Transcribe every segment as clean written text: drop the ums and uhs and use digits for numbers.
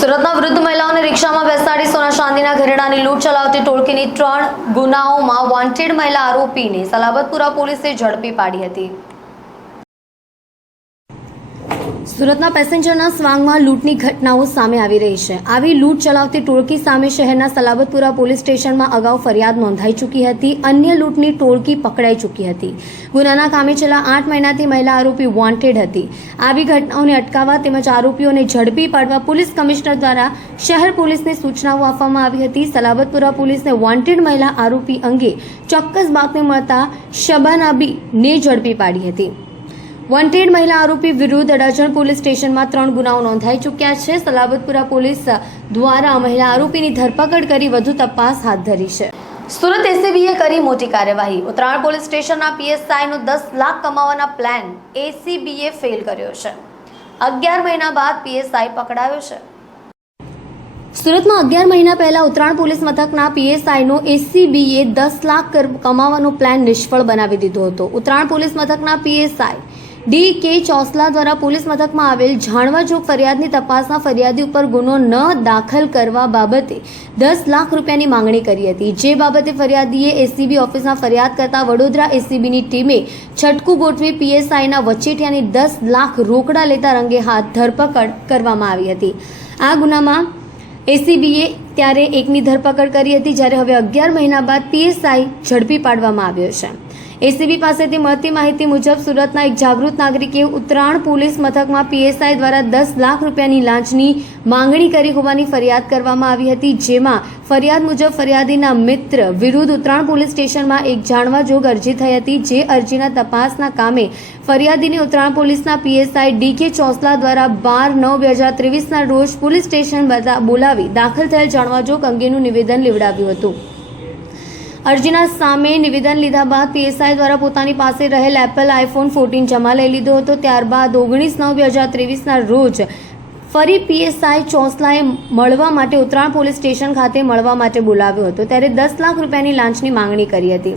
સુરતના વૃદ્ધ મહિલાઓને રિક્ષામાં બેસાડી સોના ચાંદીના ઘરેણાની લૂંટ ચલાવતી ટોળકીની 3 ગુનાઓમાં વોન્ટેડ મહિલા આરોપીને સલાબતપુરા પોલીસે ઝડપી પાડી હતી। સુરતના પેસેન્જરના સ્વાંગમાં લૂંટની ઘટનાઓ સામે આવી રહી છે। આવી લૂંટ ચલાવતી ટોળકી સામે શહેરના સલાબતપુરા પોલીસ સ્ટેશનમાં અગાઉ ફરિયાદ નોંધાઈ ચૂકી હતી। અન્ય લૂંટની ટોળકી પકડાઈ ચૂકી હતી। ગુનાના કામે છેલ્લા 8 મહિનાથી મહિલા આરોપી વોન્ટેડ હતી। આવી ઘટનાઓને અટકાવવા તેમજ આરોપીઓને ઝડપી પાડવા પોલીસ કમિશનર દ્વારા શહેર પોલીસને સૂચનાઓ આપવામાં આવી હતી। સલાબતપુરા પોલીસને વોન્ટેડ મહિલા આરોપી અંગે ચોક્કસ બાતમી મળતા શબાનાબીને ઝડપી પાડી હતી। વોન્ટેડ મહિલા આરોપી વિરુદ્ધ અડાજણ પોલીસ સ્ટેશનમાં 3 ગુનાઓ નોંધાઈ ચૂક્યા છે। સલાબતપુરા પોલીસ દ્વારા મહિલા આરોપીની ધરપકડ કરી વધુ તપાસ હાથ ધરી છે। સુરત એસીબીએ કરી મોટી કાર્યવાહી। ઉત્તરાયણ પોલીસ સ્ટેશનના પીએસઆઈનો 10 લાખ કમાવાના પ્લાન એસીબીએ ફેલ કર્યો છે। 11 મહિના બાદ પીએસઆઈ પકડાયો છે। સુરતમાં 11 મહિના પહેલા ઉત્તરાયણ પોલીસ મથકના પીએસઆઈનો એસીબીએ 10 લાખ કમાવાનો પ્લાન નિષ્ફળ બનાવી દીધો હતો। ઉત્તરાયણ પોલીસ મથકના પીએસઆઈ ડી.કે. ચોસલા દ્વારા પોલીસ મથકમાં આવેલ જાણવાજોગ ફરિયાદની તપાસમાં ફરિયાદી ઉપર ગુનો ન દાખલ કરવા બાબતે 10 લાખ રૂપિયાની માંગણી કરી હતી। જે બાબતે ફરિયાદીએ એસીબી ઓફિસમાં ફરિયાદ કરતા વડોદરા એસીબીની ટીમે છટકું ગોઠવી પીએસઆઈના વચેટિયાની 10 લાખ રોકડા લેતા રંગે હાથ ધરપકડ કરવામાં આવી હતી। આ ગુનામાં એસીબીએ ત્યારે એકની ધરપકડ કરી હતી, જ્યારે હવે 11 મહિના બાદ પીએસઆઈ ઝડપી પાડવામાં આવ્યો છે। એસીબી પાસેથી મળતી માહિતી મુજબ સુરતના એક જાગૃત નાગરિકે ઉત્તરાયણ પોલીસ મથકમાં પીએસઆઈ દ્વારા 10 લાખ રૂપિયાની લાંચની માંગણી કરી હોવાની ફરિયાદ કરવામાં આવી હતી। જેમાં ફરિયાદ મુજબ ફરિયાદીના મિત્ર વિરુદ્ધ ઉત્તરાયણ પોલીસ સ્ટેશનમાં એક જાણવાજોગ અરજી થઈ હતી। જે અરજીના તપાસના કામે ફરિયાદીને ઉત્તરાયણ પોલીસના પીએસઆઈ ડી.કે. ચોસલા દ્વારા 12/9/2023ના રોજ પોલીસ સ્ટેશન બોલાવી દાખલ થયેલ જાણવાજોગ અંગેનું નિવેદન લેવડાવ્યું હતું। અરજીના સામે નિવેદન લીધા બાદ પીએસઆઈ દ્વારા પોતાની પાસે રહેલ એપલ આઈફોન 14 જમા લઈ લીધો હતો। ત્યારબાદ 19/9/2023ના રોજ ફરી પીએસઆઈ ચોસલાએ મળવા માટે ઉત્તરાયણ પોલીસ સ્ટેશન ખાતે મળવા માટે બોલાવ્યો હતો, ત્યારે 10 લાખ રૂપિયાની લાંચની માંગણી કરી હતી।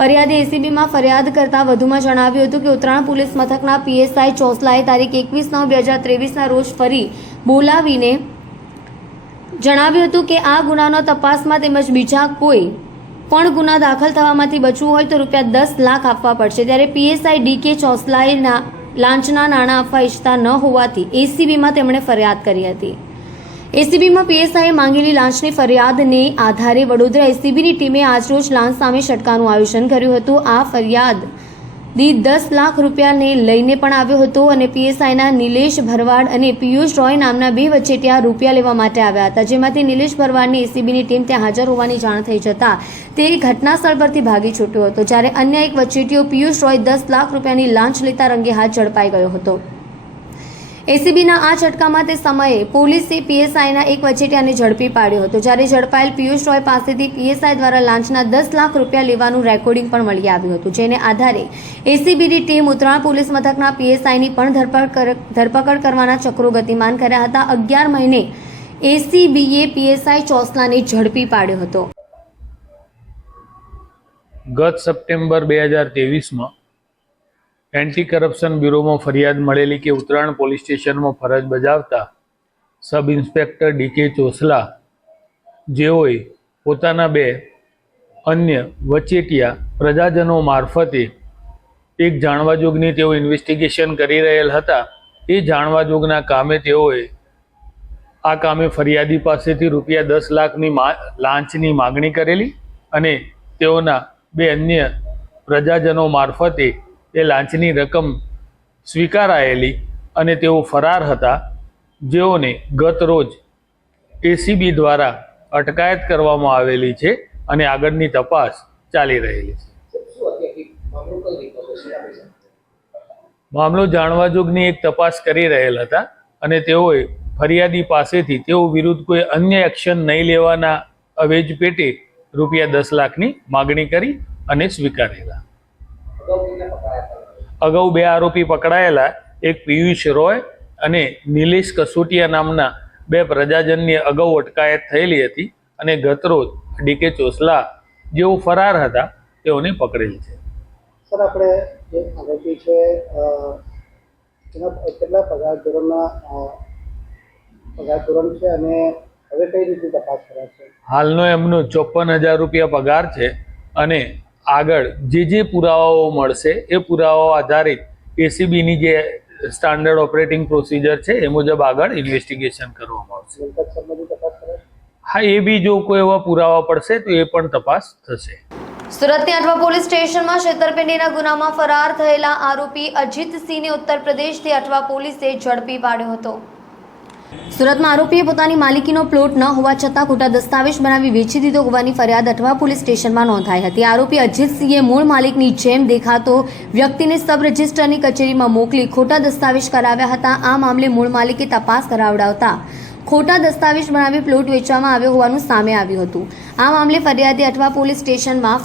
ફરિયાદી એસીબીમાં ફરિયાદ કરતા વધુમાં જણાવ્યું હતું કે ઉત્તરાયણ પોલીસ મથકના પીએસઆઈ ચોસલાએ તારીખ 21/9/2023ના રોજ ફરી બોલાવીને જણાવ્યું હતું કે આ ગુનાનો તપાસમાં તેમજ બીજા કોઈ પણ ગુના દાખલ થવામાંથી બચવું હોય તો રૂપિયા 10 લાખ આપવા પડશે। ત્યારે પીએસઆઈ ડી.કે. ચોસલાએ લાંચના નાણાં આપવા ઈચ્છતા ન હોવાથી એસીબીમાં તેમણે ફરિયાદ કરી હતી। એસીબીમાં પીએસઆઈએ માંગેલી લાંચની ફરિયાદને આધારે વડોદરા એસીબીની ટીમે આજરોજ લાંચ સામે ષટકાનું આયોજન કર્યું હતું। આ ફરિયાદી 10 લાખ રૂપિયાને લઈને પણ આવ્યો હતો અને પીએસઆઈના નિલેશ ભરવાડ અને પિયુષ રોય નામના 2 વચેટિયા રૂપિયા લેવા માટે આવ્યા હતા। જેમાંથી નિલેશ ભરવાડની એસીબીની ટીમ ત્યાં હાજર હોવાની જાણ થઈ જતા તે ઘટના સ્થળ પરથી ભાગી છૂટ્યો હતો, જ્યારે અન્ય એક વચેટિયો પિયુષ રોય 10 લાખ રૂપિયાની લાંચ લેતા રંગે હાથ ઝડપાઈ ગયો હતો। એસીબીના આ ઝટકામાં તે સમયે પોલીસે પીએસઆઈના એક વચેટિયાને ઝડપી પાડ્યો હતો, જ્યારે ઝડપાયેલ પિયુષ રોય પાસેથી પીએસઆઈ દ્વારા લાંચના 10 લાખ રૂપિયા લેવાનું રેકોર્ડિંગ પણ મળી આવ્યું હતું। જેને આધારે એસીબીની ટીમ ઉત્તરાયણ પોલીસ મથકના પીએસઆઈની પણ ધરપકડ કરવાના ચક્રો ગતિમાન કર્યા હતા। 11 મહિને એસીબીએ પીએસઆઈ ચોસલાને ઝડપી પાડ્યો હતો। ગત સપ્ટેમ્બર 2023માં એન્ટી કરપ્શન બ્યુરોમાં ફરિયાદ મળેલી કે ઉત્તરાયણ પોલીસ સ્ટેશનમાં ફરજ બજાવતા સબ ઇન્સ્પેક્ટર ડી.કે. ચોસલા જેઓએ પોતાના 2 અન્ય વચેટિયા પ્રજાજનો મારફતે એક જાણવાજોગની તેઓ ઇન્વેસ્ટિગેશન કરી રહેલ હતા। એ જાણવાજોગના કામે તેઓએ આ કામે ફરિયાદી પાસેથી રૂપિયા 10 લાખની લાંચની માગણી કરેલી અને તેઓના 2 અન્ય પ્રજાજનો મારફતે એ લાંચની રકમ સ્વીકારાયેલી અને તેઓ ફરાર હતા, જેઓને ગત રોજ એસીબી દ્વારા અટકાયત કરવામાં આવેલી છે અને આગળની તપાસ ચાલી રહેલી છે। મામલો જાણવાજોગની એક તપાસ કરી રહેલ હતા અને તેઓએ ફરિયાદી પાસેથી તેઓ વિરુદ્ધ કોઈ અન્ય એક્શન નહીં લેવાના અવેજ પેટે રૂપિયા 10 લાખની માગણી કરી અને સ્વીકારેલા। અગાઉ 2 આરોપી પકડાયેલા, એક પિયુષ રોય અને નિલેશ કસોટિયા નામના 2 પ્રજાજનની અગાઉ અટકાયત થયેલી હતી અને ગતરોજ ડી.કે. ચોસલા જેઓ ફરાર હતા તેઓને પકડેલ છે। સર, આપણે જે આરોપી છે એના કેટલા પગાર ધોરણના પગાર ધોરણ છે અને હવે કઈ રીતે તપાસ કરાશે? હાલનો એમનો 54,000 રૂપિયા પગાર છે અને આગળ જે પુરાવાઓ મળશે એ પુરાવાઓ આધારિત એસીબીની જે સ્ટાન્ડર્ડ ઓપરેટિંગ પ્રોસિજર છે એ મુજબ આગળ ઇન્વેસ્ટિગેશન કરવામાં આવશે. મિલકત સંબંધી તપાસ કરાશે? હા, એ બી જો કોઈ એવા પુરાવા પડશે તો એ પણ તપાસ થશે. સુરતની અઠવા પોલીસ સ્ટેશનમાં છેતરપિંડીના ગુનામાં ફરાર થયેલા આરોપી અજીતસિંહને ઉત્તર પ્રદેશથી અઠવા પોલીસે ઝડપી પાડ્યો હતો. સુરતમાં આરોપીએ પોતાની માલિકીનો પ્લોટ ન હોવા છતાં ખોટા દસ્તાવેજ બનાવી વેચી દીધો હોવાની ફરિયાદ અઠવા પોલીસ સ્ટેશનમાં નોંધાઈ હતી. આરોપી અજીતસિંહે મૂળ માલિકની જેમ દેખાતો વ્યક્તિને સબ રજિસ્ટ્રારની કચેરીમાં મોકલી ખોટા દસ્તાવેજ કરાવ્યા હતા. આ મામલે મૂળ માલિકે તપાસ કરાવડાવતા ખોટા દસ્તાવેજ બનાવી પ્લોટ વેચવામાં આવ્યો હોવાનું સામે આવ્યું હતું. આ મામલે ફરિયાદે અઠવા પોલીસ સ્ટેશનમાં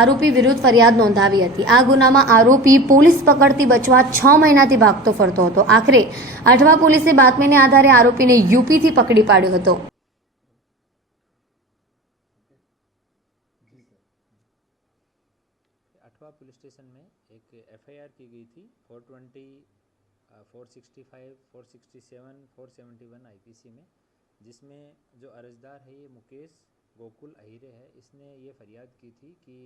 આરોપી વિરુદ્ધ ફરિયાદ નોંધાવી હતી. આ ગુનામાં આરોપી પોલીસ પકડથી બચવા 6 મહિનાથી ભાગતો ફરતો હતો. આખરે અઠવા પોલીસે બાતમીને આધારે આરોપીને યુપીથી પકડી પાડ્યો હતો. अठवा पुलिस स्टेशन में एक एफआईआर की गई थी 420, 465, 467, 471 आईपीसी में, जिसमें जो अर्जदार है ये मुकेश गोकुल अहिरे है. इसने ये फरियाद की थी कि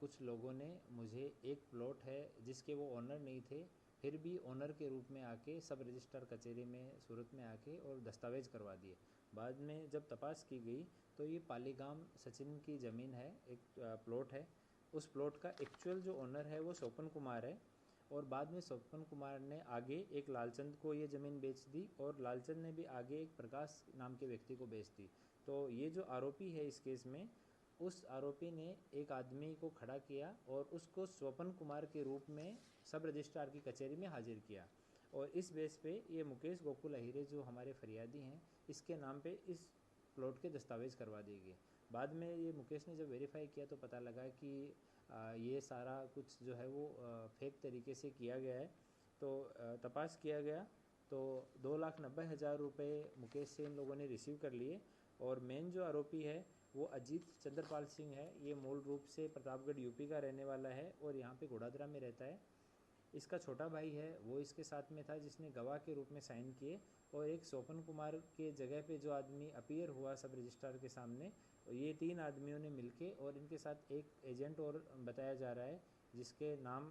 कुछ लोगों ने मुझे एक प्लॉट है जिसके वो ओनर नहीं थे, फिर भी ओनर के रूप में आके सब रजिस्ट्रार कचहरी में सूरत में आके और दस्तावेज करवा दिए. बाद में जब तपास की गई तो ये पालीगाम सचिन की ज़मीन है, एक प्लॉट है. उस प्लॉट का एक्चुअल जो ओनर है वो सोपन कुमार है और बाद में सोपन कुमार ने आगे एक लालचंद को ये ज़मीन बेच दी और लालचंद ने भी आगे एक प्रकाश नाम के व्यक्ति को बेच दी. तो ये जो आरोपी है इस केस में, उस आरोपी ने एक आदमी को खड़ा किया और उसको सोपन कुमार के रूप में सब रजिस्ट्रार की कचहरी में हाजिर किया और इस बेस पे ये मुकेश गोकुल अहिरे जो हमारे फरियादी हैं इसके नाम पे इस प्लॉट के दस्तावेज करवा दिए गए. बाद में ये मुकेश ने जब वेरीफाई किया तो पता लगा कि ये सारा कुछ जो है वो फेक तरीके से किया गया है. तो तपास किया गया तो 2,90,000 रुपये मुकेश से इन लोगों ने रिसीव कर लिए और मेन जो आरोपी है वो अजीत चंद्रपाल सिंह है. ये मूल रूप से प्रतापगढ़ यूपी का रहने वाला है और यहाँ पे घोड़ादरा में रहता है. इसका छोटा भाई है वो इसके साथ में था जिसने गवाह के रूप में साइन किए और एक सोपन कुमार के जगह पे जो आदमी अपीयर हुआ सब रजिस्ट्रार के सामने, ये 3 आदमियों ने मिलके और इनके साथ एक एजेंट और बताया जा रहा है जिसके नाम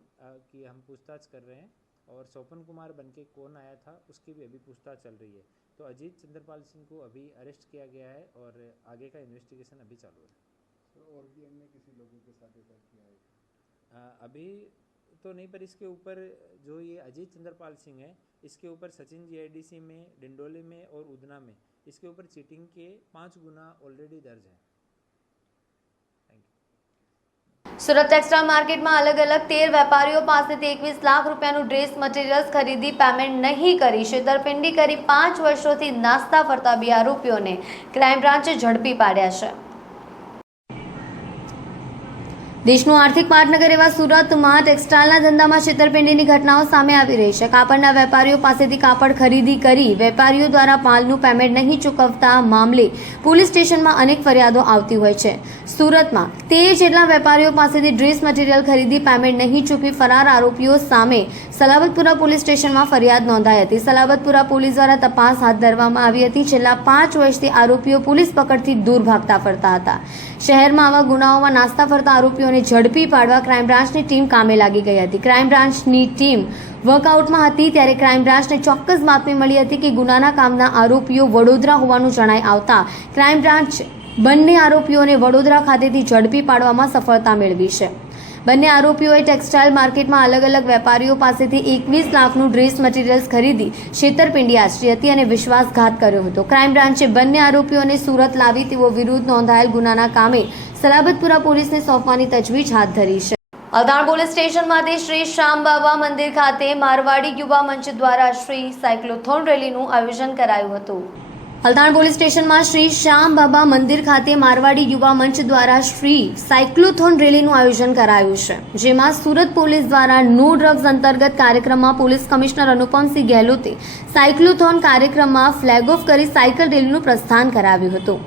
की हम पूछताछ कर रहे हैं और सोपन कुमार बनके कौन आया था उसकी भी अभी पूछताछ चल रही है. तो अजीत चंद्रपाल सिंह को अभी अरेस्ट किया गया है और आगे का इन्वेस्टिगेशन अभी चालू है. और भी अन्य किसी लोगों के साथ ऐसा किया है? अभी तो नहीं, पर इसके ऊपर जो ये अजीत चंद्रपाल सिंह है इसके ऊपर सचिन जीआईडीसी में, डिंडोली में और उधना में इसके ऊपर चीटिंग के 5 गुना ऑलरेडी दर्ज हैं. સુરત ટેક્સટાઇલ માર્કેટમાં અલગ અલગ 13 વેપારીઓ પાસેથી 21 લાખ રૂપિયાનું ડ્રેસ મટીરિયલ્સ ખરીદી પેમેન્ટ નહીં કરી છેતરપિંડી કરી 5 વર્ષોથી નાસ્તા ફરતા 2 આરોપીઓને ક્રાઇમ બ્રાન્ચે ઝડપી પાડ્યા છે. દેશનું આર્થિક પાટનગર એવા સુરતમાં ટેક્સટાઇલના ધંધામાં છેતરપિંડીની ઘટનાઓ સામે આવી રહી છે. કાપડના વેપારીઓ પાસેથી કાપડ ખરીદી કરી વેપારીઓ દ્વારા માલનું પેમેન્ટ નહીં ચૂકવતા મામલે પોલીસ સ્ટેશનમાં અનેક ફરિયાદો આવતી હોય છે. સુરતમાં 13 જેટલા વેપારીઓ પાસેથી ડ્રેસ મટીરિયલ ખરીદી પેમેન્ટ નહીં ચૂકવી ફરાર આરોપીઓ સામે સલાબતપુરા પોલીસ સ્ટેશનમાં ફરિયાદ નોંધાઈ હતી. સલાબતપુરા પોલીસ દ્વારા તપાસ હાથ ધરવામાં આવી હતી. છેલ્લા 5 વર્ષથી આરોપીઓ પોલીસ પકડથી દૂર ભાગતા ફરતા હતા. શહેરમાં આવા ગુનાઓમાં નાસ્તા ફરતા આરોપીઓને ઝડપી પાડવા ક્રાઇમ બ્રાન્ચની ટીમ કામે લાગી ગઈ હતી. ક્રાઇમ બ્રાન્ચની ટીમ વર્કઆઉટમાં હતી ત્યારે ક્રાઇમ બ્રાન્ચને ચોક્કસ બાતમી મળી હતી કે ગુનાના કામના આરોપીઓ વડોદરા હોવાનું જણાઈ આવતા ક્રાઇમ બ્રાન્ચ બંને આરોપીઓને વડોદરા ખાતેથી ઝડપી પાડવામાં સફળતા મેળવી છે. બંને આરોપીઓએ ટેક્સટાઇલ માર્કેટમાં અલગ અલગ વેપારીઓ પાસેથી 21 લાખનું ડ્રેસ મટીરિયલ્સ ખરીદી છેતરપિંડી આચરી હતી અને વિશ્વાસઘાત કર્યો હતો. ક્રાઇમ બ્રાન્ચે બંને આરોપીઓને સુરત લાવી તેઓ વિરુદ્ધ નોંધાયેલ ગુનાના કામે સલાબતપુરા પોલીસને સોંપવાની તજવીજ હાથ ધરી છે. અલતાણ પોલીસ સ્ટેશનમાંથી શ્રી શ્યામ બાબા મંદિર ખાતે મારવાડી યુવા મંચ દ્વારા શ્રી સાયક્લોથોન રેલીનું આયોજન કરાયું હતું. અલતાણ પોલીસ સ્ટેશનમાં શ્રી શ્યામ બાબા મંદિર ખાતે મારવાડી યુવા મંચ દ્વારા શ્રી સાયક્લોથોન રેલીનું આયોજન કરાયું છે, જેમાં સુરત પોલીસ દ્વારા નો ડ્રગ્સ અંતર્ગત કાર્યક્રમમાં પોલીસ કમિશનર અનુપમસિંહ ગેહલોતે સાયક્લોથોન કાર્યક્રમમાં ફ્લેગ ઓફ કરી સાયકલ રેલીનું પ્રસ્થાન કરાવ્યું હતું.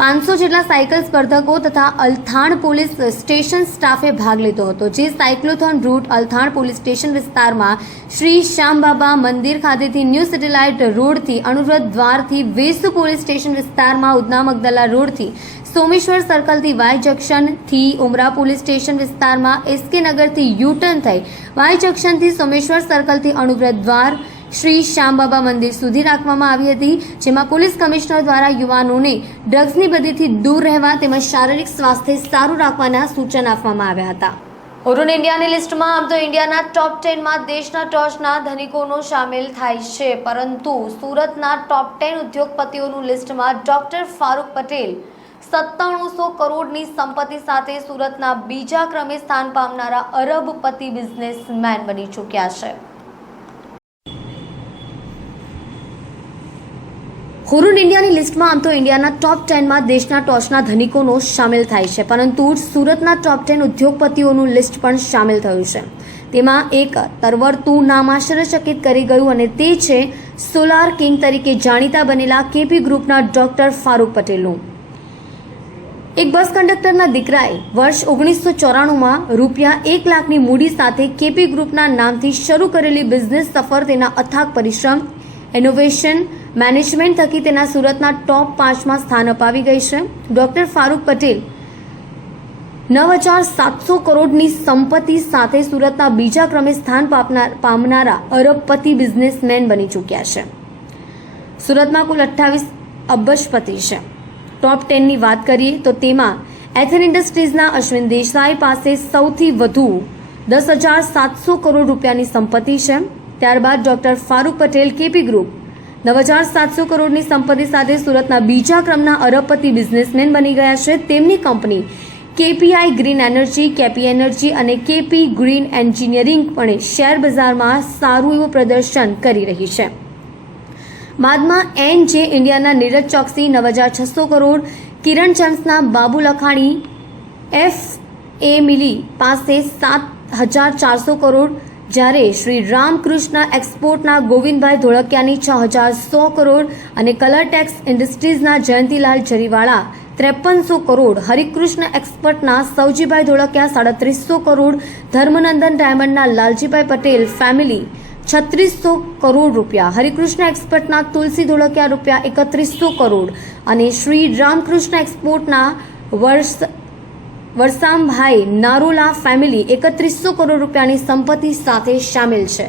500 જેટલા સાયકલ સ્પર્ધકો તથા અલથાણ પોલીસ સ્ટેશન સ્ટાફે ભાગ લીધો હતો, જે cyclothon route Althan police station વિસ્તારમાં શ્રી શ્યામબાબા મંદિર ખાતેથી ન્યૂ સેટેલાઇટ રોડથી અનુવ્રત દ્વારથી વેસુ પોલીસ સ્ટેશન વિસ્તારમાં ઉધના મગદલા રોડથી સોમેશ્વર સર્કલથી વાય જંકશનથી ઉમરા પોલીસ સ્ટેશન વિસ્તારમાં એસકે નગરથી યુટર્ન થઈ વાય જંકશનથી સોમેશ્વર સર્કલથી અનુવ્રત દ્વાર શ્રી શ્યામબાબા મંદિર સુધી રાખવામાં આવી હતી, જેમાં પોલીસ કમિશનર દ્વારા યુવાનોને ડ્રગ્સની બદીથી દૂર રહેવા તેમજ શારીરિક સ્વાસ્થ્ય સારું રાખવાના સૂચન આપવામાં આવ્યા હતા. ઓરોન ઇન્ડિયાની લિસ્ટમાં આમ તો ઇન્ડિયાના ટોપ 10માં દેશના ટોચના ધનિકોનો સામેલ થાય છે, પરંતુ સુરતના ટોપ 10 ઉદ્યોગપતિઓનું લિસ્ટમાં ડોક્ટર ફારૂક પટેલ 9700 કરોડની સંપત્તિ સાથે સુરતના બીજા ક્રમે સ્થાન પામનારા અરબપતિ બિઝનેસમેન બની ચૂક્યા છે. હુરુન ઇન્ડિયાની લિસ્ટમાં આમ તો ઇન્ડિયાના ટોપ 10માં દેશના ટોચના ધનિકોનો સામેલ થાય છે, પરંતુ સુરતના ટોપ 10 ઉદ્યોગપતિઓનું લિસ્ટ પણ સામેલ થયું છે. તેમાં એક તરવરતું નામ આશ્ચર્યચકિત કરી ગયું અને તે છે સોલાર કિંગ તરીકે જાણીતા બનેલા કેપી ગ્રુપના ડોક્ટર ફારૂક પટેલનું. એક બસ કંડક્ટરના દીકરાએ વર્ષ 1994માં રૂપિયા 1 લાખની મૂડી સાથે કેપી ગ્રુપના નામથી શરૂ કરેલી બિઝનેસ સફર તેના અથાગ પરિશ્રમ, ઇનોવેશન, મેનેજમેન્ટ થકી તેના સુરતના ટોપ 5માં સ્થાન અપાવી ગઈ છે. ડોક્ટર ફારૂક પટેલ 9700 કરોડની સંપત્તિ સાથે સુરતના બીજા ક્રમે સ્થાન પામનારા અરબપતિ બિઝનેસમેન બની ચૂક્યા છે. સુરતમાં કુલ 28 અબજપતિ છે. ટોપ 10ની વાત કરીએ તો તેમાં એથર ઇન્ડસ્ટ્રીઝના અશ્વિન દેસાઈ પાસે સૌથી વધુ 10,700 કરોડ રૂપિયાની સંપત્તિ છે. ત્યારબાદ doctor Farooq Patel KP group 9,700 કરોડની સંપત્તિ સાથે સુરતના બીજા ક્રમના અરબપતિ બિઝનેસમેન બની ગયા છે. તેમની company KPI green energy, KP energy અને કેપી ગ્રીન એન્જિનિયરિંગ પણ શેર બજારમાં સારું એવું પ્રદર્શન કરી રહી છે. બાદમાં એનજે ઇન્ડિયાના નીરજ ચોકસી 9,600 કરોડ, કિરણ ચમ્સના બાબુ લખાણી એફ.એ. મિલી પાસે 7,400 કરોડ, જ્યારે શ્રી રામકૃષ્ણ એક્સપોર્ટના ગોવિંદભાઈ ધોળકિયાની 6,100 કરોડ અને કલરટેક્સ ઇન્ડસ્ટ્રીઝના જયંતિલાલ જરીવાળા 5300 કરોડ, હરિકૃષ્ણ એક્સપર્ટના સૌજીભાઈ ધોળકિયા 350 કરોડ, ધર્મનંદન ડાયમંડના લાલજીભાઈ પટેલ ફેમિલી 3600 કરોડ રૂપિયા, હરિકૃષ્ણ એક્સપર્ટના તુલસી ધોળકિયા રૂપિયા 3100 કરોડ અને શ્રી રામકૃષ્ણ એક્સપોર્ટના વરસામભાઈ નારોલા ફેમિલી 3100 કરોડ રૂપિયાની સંપત્તિ સાથે સામેલ છે.